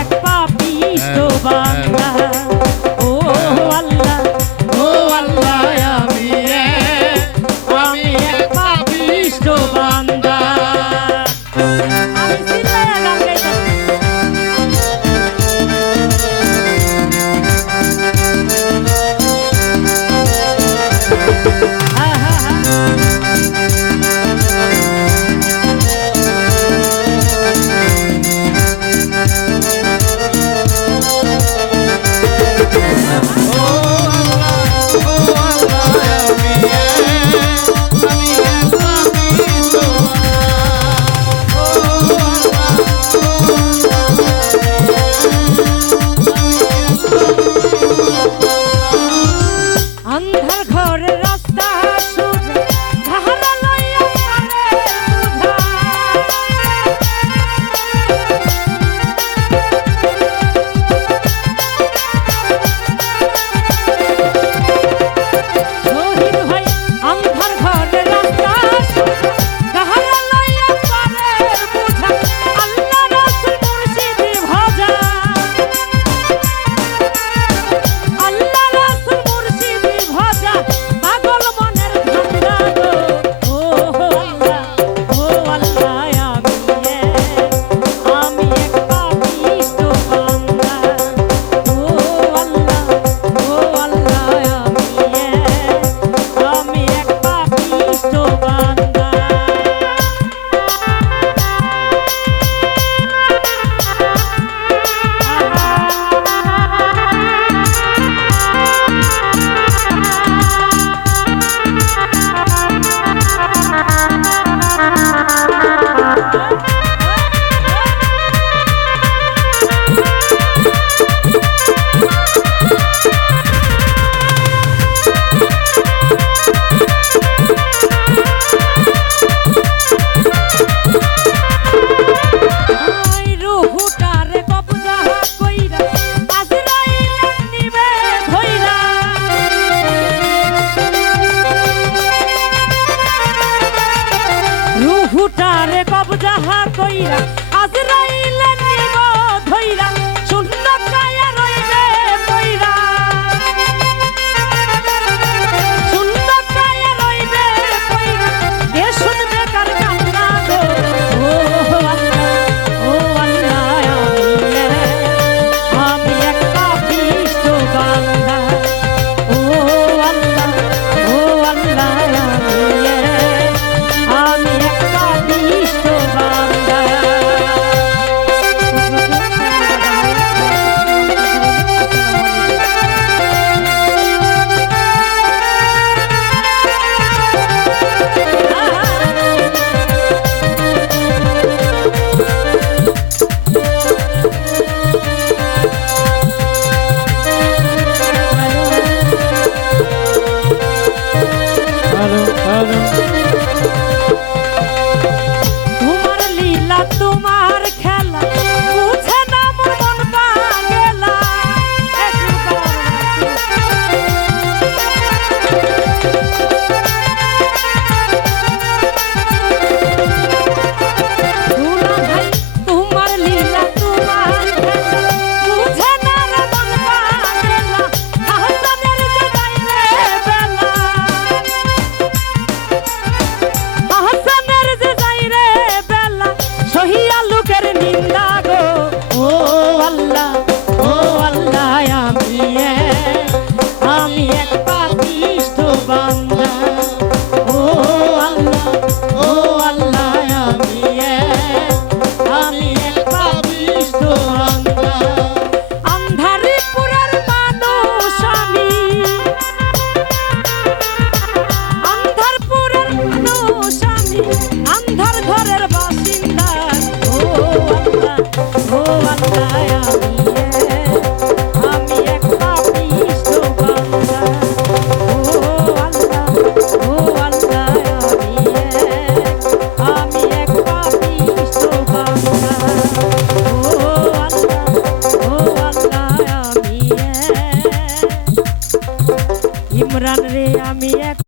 এক পাপি হ্যাঁ। বাংলা সব যাহা কইরা আজ রায়